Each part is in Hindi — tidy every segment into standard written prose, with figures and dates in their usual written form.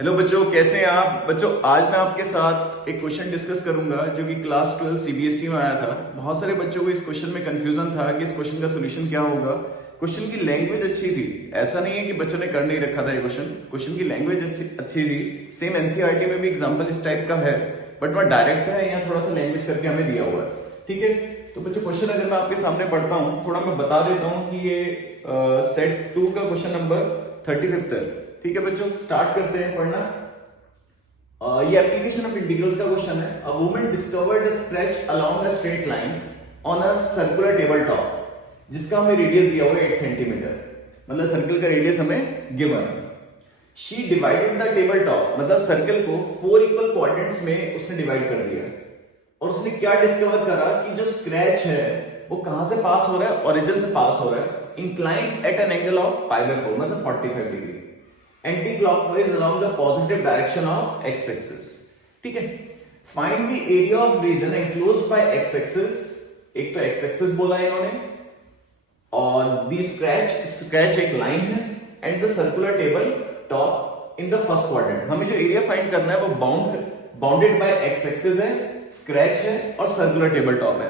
हेलो बच्चों, कैसे हैं आप? बच्चों, आज मैं आपके साथ एक क्वेश्चन डिस्कस करूंगा जो कि क्लास 12 सीबीएसई में आया था। बहुत सारे बच्चों को इस क्वेश्चन में कंफ्यूजन था कि इस क्वेश्चन का सोल्यूशन क्या होगा। क्वेश्चन की लैंग्वेज अच्छी थी, ऐसा नहीं है कि बच्चों ने कर नहीं रखा था ये क्वेश्चन की लैंग्वेज अच्छी थी। सेम एनसीईआरटी में भी एग्जाम्पल इस टाइप का है, बट वह डायरेक्ट है, यहाँ थोड़ा सा लैंग्वेज करके हमें दिया हुआ है। ठीक है, तो बच्चों क्वेश्चन अगर मैं आपके सामने पढ़ता हूँ, थोड़ा मैं बता देता हूँ कि ये सेट 2 का क्वेश्चन नंबर 35 है। ठीक है बच्चों, स्टार्ट करते हैं पढ़ना। ये एप्लीकेशन ऑफ इंटीग्रल्स का क्वेश्चन है। A woman discovered a scratch along a straight line on a circular table top, जिसका हमें रेडियस दिया हुआ है 8 सेंटीमीटर, मतलब सर्कल का रेडियस हमें गिवन है। She divided the table top, मतलब सर्कल को 4 इक्वल क्वाड्रेंट्स में उसने डिवाइड कर दिया, और उसने क्या डिस्कवर करा कि जो स्क्रैच है वो कहां से पास हो रहा है, ओरिजिन से पास हो रहा है, inclined at an angle of π/4, मतलब 45 degree, anti clockwise along the positive direction of X axis. ठीक है, find the area of region enclosed by X axis. एक तो एक्स एक्सिस बोला है इन्होंने, और द स्क्रैच एक लाइन है, and the circular table top in the first quadrant. हमें जो एरिया फाइंड करना है वो बाउंडेड बाय एक्स एक्सिस है, स्क्रैच है और सर्कुलर टेबल टॉप है,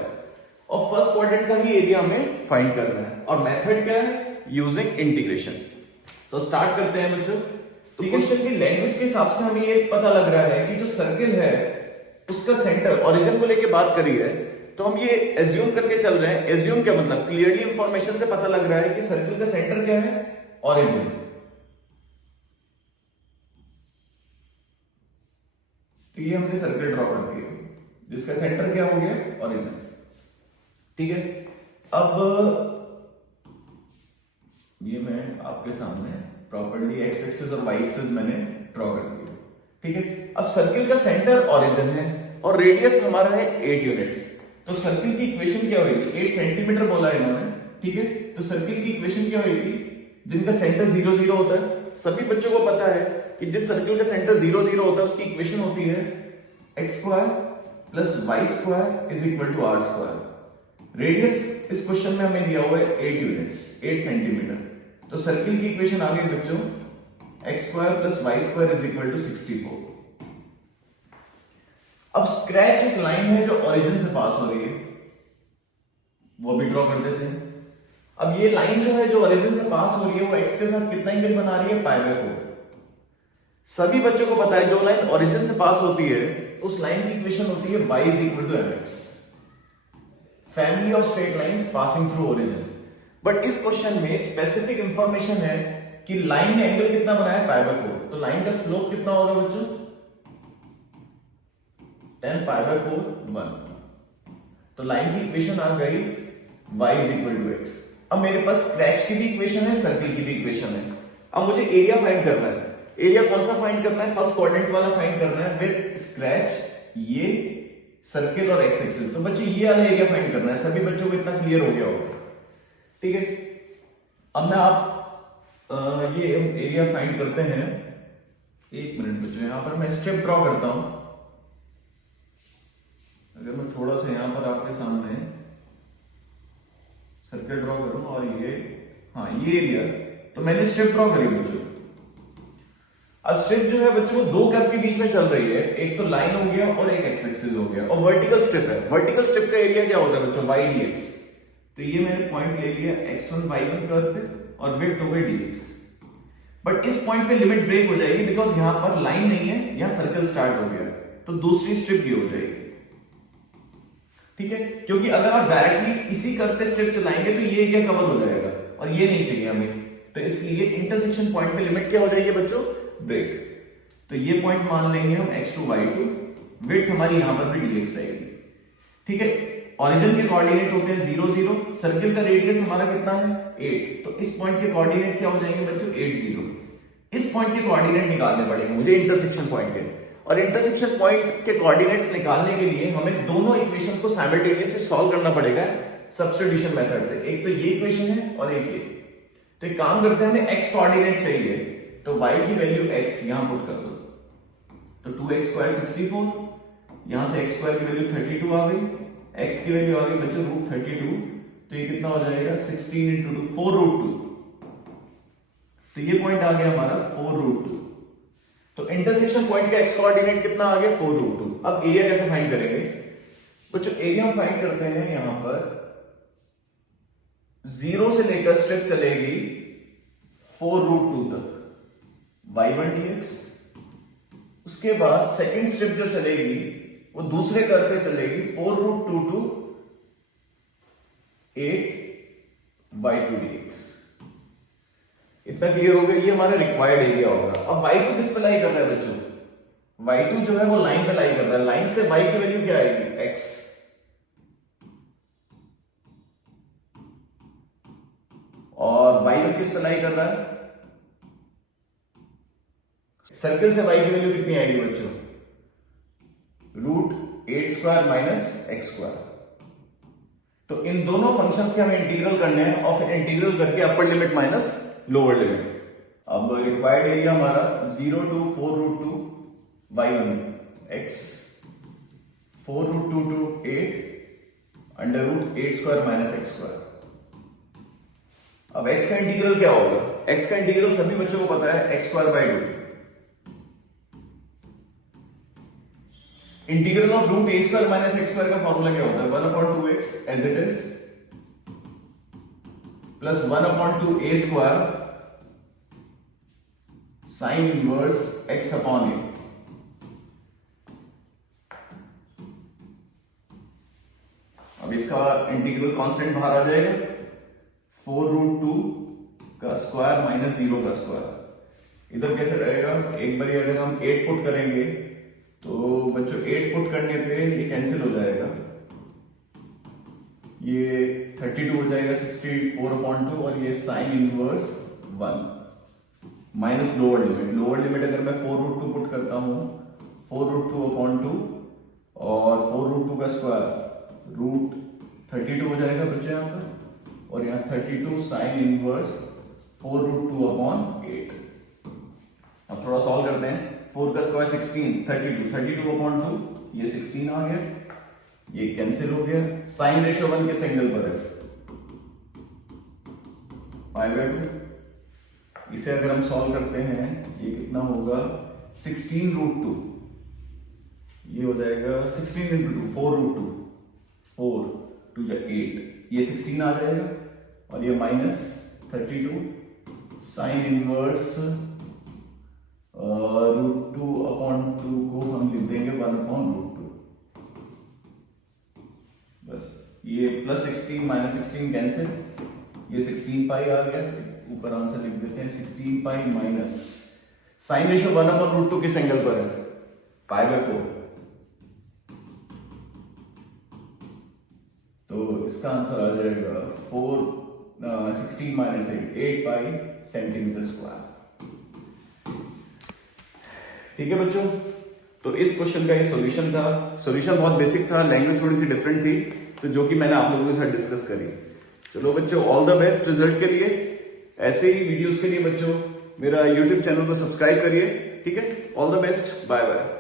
और फर्स्ट क्वाड्रेंट का ही एरिया हमें फाइंड करना है। और मेथड क्या है? Using integration. तो स्टार्ट करते हैं बच्चों। तो क्वेश्चन की लैंग्वेज के हिसाब से हमें ये पता लग रहा है कि जो सर्कल है उसका सेंटर ओरिजिन को लेके बात करी है, तो हम ये एज्यूम करके चल रहे हैं। एज्यूम क्या मतलब? क्लियरली इंफॉर्मेशन से पता लग रहा है कि सर्कल का सेंटर क्या है? ओरिजिन। तो ये हमने सर्कल ड्रॉ कर दिया जिसका सेंटर क्या हो गया? ओरिजिन। ठीक है, अब ये मैं आपके सामने प्रॉपर्ली एक्स एक्सिस और वाई एक्सिस मैंने ड्रॉ कर दिया। ठीक है, अब सर्कल का सेंटर ओरिजिन है और रेडियस हमारा है 8 यूनिट्स। तो सर्कल की इक्वेशन क्या होगी? 8 सेंटीमीटर बोला है इन्होंने। ठीक है, तो सर्कल की इक्वेशन क्या होगी? जिनका सेंटर 0 0 होता है, सभी बच्चों को पता है कि जिस सर्कल का सेंटर 0 0 होता है उसकी इक्वेशन होती है x² + y² = r²। रेडियस इस क्वेश्चन में हमें दिया हुआ है 8 यूनिट्स, 8 सेंटीमीटर। तो सर्किल की इक्वेशन आ गई बच्चों x² + y² = 64। अब स्क्रैच एक लाइन है जो ओरिजिन से पास हो रही है, वो भी ड्रॉ कर देते हैं। अब ये लाइन जो है जो ओरिजिन से पास हो रही है वो x के साथ कितना एंगल बना रही है? π/4। सभी बच्चों को पता है जो लाइन ओरिजिन से पास होती है उस लाइन की इक्वेशन होती है y = mx, family of straight lines passing through origin. But इस क्वेश्चन में स्पेसिफिक इंफॉर्मेशन है कि लाइन ने एंगल कितना बनाया? π/4। तो लाइन का स्लोप कितना होगा बच्चों? tan π/4 1। तो लाइन की इक्वेशन आ गई y = x। अब मेरे पास स्क्रैच की भी इक्वेशन है, सर्किल की भी इक्वेशन है। अब मुझे एरिया फाइंड करना है। एरिया कौन सा फाइंड करना है? फर्स्ट क्वाड्रेंट वाला फाइंड करना है विद स्क्रैच, ये सर्किल और एक्स एक्सिस। तो बच्चों ये वाला एरिया फाइंड करना है। सभी बच्चों को इतना क्लियर हो गया होगा। ठीक है, अब मैं आप ये एरिया फाइंड करते हैं। एक मिनट बच्चों, यहां पर मैं स्ट्रिप ड्रॉ करता हूं। अगर मैं थोड़ा सा यहां पर आपके सामने सर्कल ड्रॉ करूं और ये, हाँ ये एरिया, तो मैंने स्ट्रिप ड्रॉ करी बच्चों। अब स्ट्रिप जो है बच्चों वो 2 कर्व के बीच में चल रही है, एक तो लाइन हो गया और एक एक्स एक्सिस हो गया, और वर्टिकल स्ट्रिप है। वर्टिकल स्ट्रिप का एरिया क्या होता है बच्चों? y dx। तो ये मैंने पॉइंट ले लिया x1 y1 कर्व पे और विड्थ हो गई dx। बट इस पॉइंट पे लिमिट ब्रेक हो जाएगी बिकॉज यहां पर लाइन नहीं है, यहां सर्कल स्टार्ट हो गया, तो दूसरी स्ट्रिप भी हो जाएगी। ठीक है, क्योंकि अगर आप डायरेक्टली इसी कर्व पे स्ट्रिप चलाएंगे तो ये एरिया कवर हो जाएगा और ये नहीं चाहिए हमें, तो इसलिए इंटरसेक्शन पॉइंट पे लिमिट क्या हो जाएगी बच्चों? ब्रेक। तो ये पॉइंट मान लेंगे हम x2 y2, विड्थ हमारी यहां पर भी dx रहेगी। ठीक है, ओरिजिन के कोऑर्डिनेट होते हैं 0 0, सर्किल का रेडियस हमारा कितना है? 8। तो इस पॉइंट के कोऑर्डिनेट क्या हो जाएंगे बच्चों? 8 0। इस पॉइंट के कोऑर्डिनेट निकालने पड़ेंगे मुझे इंटरसेक्शन पॉइंट के, और इंटरसेक्शन पॉइंट के कोऑर्डिनेट्स निकालने के लिए हमें दोनों इक्वेशंस को साइमल्टेनियसली सॉल्व करना पड़ेगा सब्स्टिट्यूशन मेथड से। एक तो ये इक्वेशन है और एक ये। तो एक काम करते हैं, हमें x कोऑर्डिनेट चाहिए, तो y की वैल्यू x यहां पुट कर दो, तो 2x² 64, यहां से x² की वैल्यू 32 आ गई, x की वैल्यू आ गई बच्चों √32। तो ये कितना हो जाएगा? 16 × 2 4√2। तो ये पॉइंट आ गया हमारा 4√2। तो इंटरसेक्शन पॉइंट का एक्स कोऑर्डिनेट कितना आ गया 4√2। अब एरिया कैसे फाइंड करेंगे बच्चों? एरिया हम फाइंड करते हैं यहां पर 0 से लेकर स्ट्रिप चलेगी 4√2 तक y1 dx। उसके बाद सेकंड स्ट्रिप जो चलेगी वो दूसरे कर्व पे चलेगी 4√2 to 8y2 dx। इतना क्लियर हो गया? ये हमारा रिक्वायर्ड एरिया होगा। अब y2 किस पे लाई कर रहा है बच्चों? y2 जो है वो लाइन पे लाई कर रहा है। लाइन से y की वैल्यू क्या आएगी? x। और y1 किस पे लाई कर रहा है? सर्कल से y की वैल्यू कितनी आएगी बच्चों? √8² माइनस x²। तो इन दोनों फंक्शंस के हमें इंटीग्रल करने हैं और फिर इंटीग्रल करके upper limit minus lower limit. अब रिक्वायर्ड एरिया हमारा 0 to 4√2 y1 x 4√2 to 8 √8² minus x²। अब x का इंटीग्रल क्या होगा? x का इंटीग्रल सभी बच्चों को पता है x²/2। Integral of √a² minus x² का फॉर्मूला क्या होता है? 1/2x as it is plus 1/2a² sine inverse x upon a। अब इसका इंटीग्रल कांस्टेंट बाहर आ जाएगा 4√2 का स्क्वायर माइनस 0 का स्क्वायर। इधर कैसे रहेगा? एक बार अगर हम 8 पुट करेंगे तो बच्चों 8 पुट करने पे ये कैंसिल हो जाएगा, ये 32 हो जाएगा 64/2 और ये sine inverse 1 minus lower limit. Lower limit अगर मैं 4√2 पुट करता हूं 4√2/2 और 4√2 का स्क्वायर √32 हो जाएगा बच्चे यहाँ पर, और यहाँ 32 साइन इनवर्स 4√2/8। अब थोड़ा सॉल्व करते हैं। 4 का स्क्वायर 16, 32/2 ये 16 आ गया, ये कैंसिल हो गया। साइन रेशियो 1 किस एंगल पर है? π/2। इसे अगर हम सॉल्व करते हैं ये कितना होगा? 16√2, ये हो जाएगा 16 × 2 4√2, 4 2 8, ये 16 आ जाएगा और ये माइनस 32 साइन इनवर्स √2/2 को हम लिख देंगे 1/√2। बस ये प्लस 16 माइनस 16 कैंसिल, ये 16 पाई आ गया। ऊपर आंसर लिख देते हैं 16 पाई माइनस साइन रेशियो 1/√2 किस एंगल पर है? π/4। तो इसका आंसर आ जाएगा 16 माइनस 8 पाई सेंटीमीटर स्क्वायर। ठीक है बच्चों, तो इस क्वेश्चन का ये सॉल्यूशन था। सॉल्यूशन बहुत बेसिक था, लैंग्वेज थोड़ी सी डिफरेंट थी, तो जो कि मैंने आप लोगों के साथ डिस्कस करी। चलो बच्चों, ऑल द बेस्ट रिजल्ट के लिए। ऐसे ही वीडियोस के लिए बच्चों मेरा YouTube चैनल को सब्सक्राइब करिए। ठीक है, all the best, bye bye.